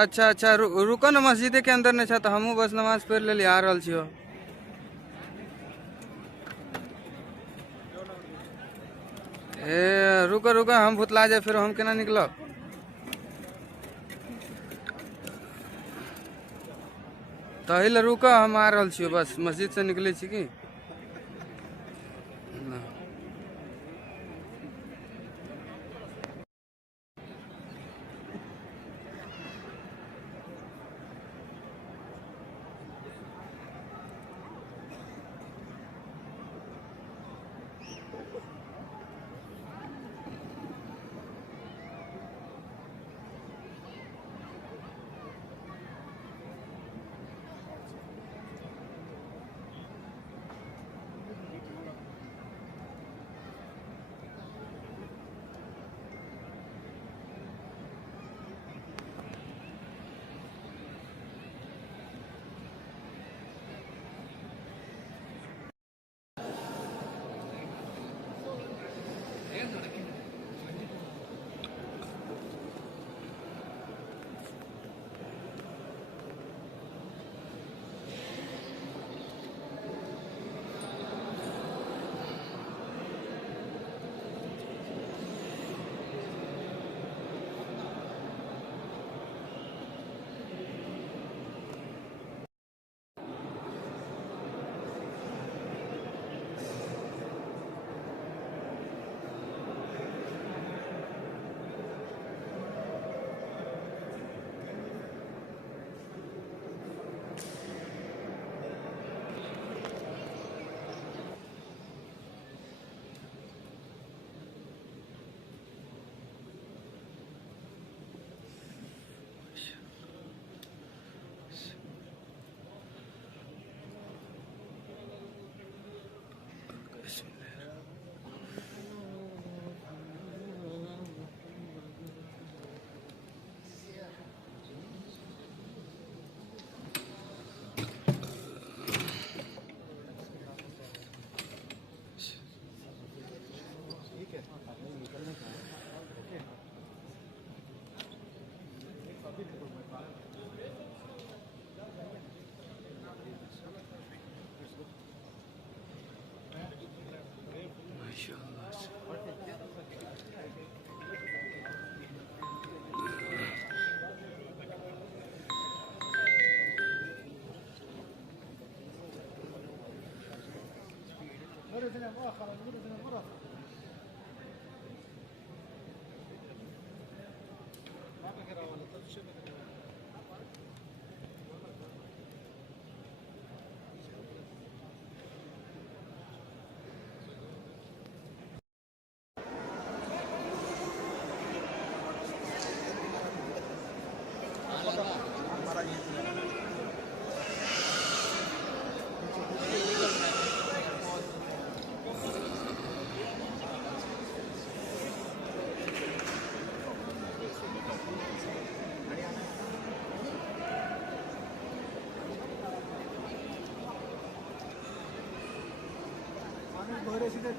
अच्छा अच्छा रुको ना मस्जिद के अंदर नहीं तो हमू बस नमाज पढ़ ले आ रहा छियो। रुको रुको हम भुतला जाए फिर हम केना निकलब। तही रुको हम आ रहा छियो बस मस्जिद से निकले छी की।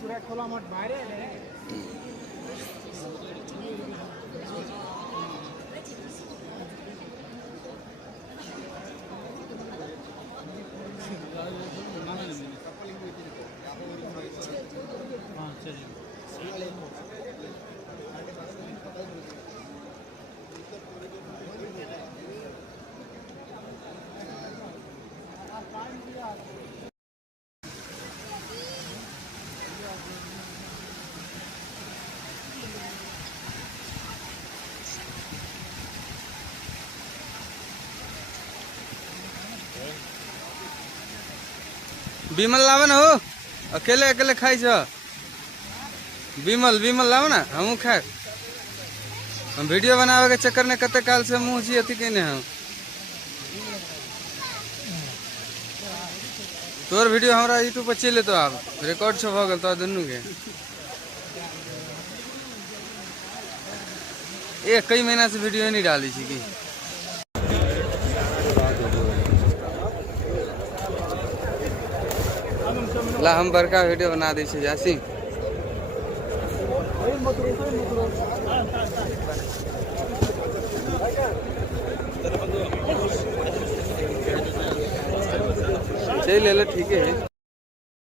तुरा खोला मत बाहर हाँ चलिए विमल लाव ना हो अकेले अकेले खाई छ विमल विमल लाव ना हम खाए हम वीडियो बनावे के चक्कर में कते काल से मुँह जी अथी कहने हम तोर वीडियो हमारा यूट्यूब पर चले तो आप रिकॉर्ड छो भ गल तो दुनू के एक कई महीना से वीडियो नहीं डाली छी की ला हम बड़का वीडियो बना दी छी जासी चल ले ठीक है।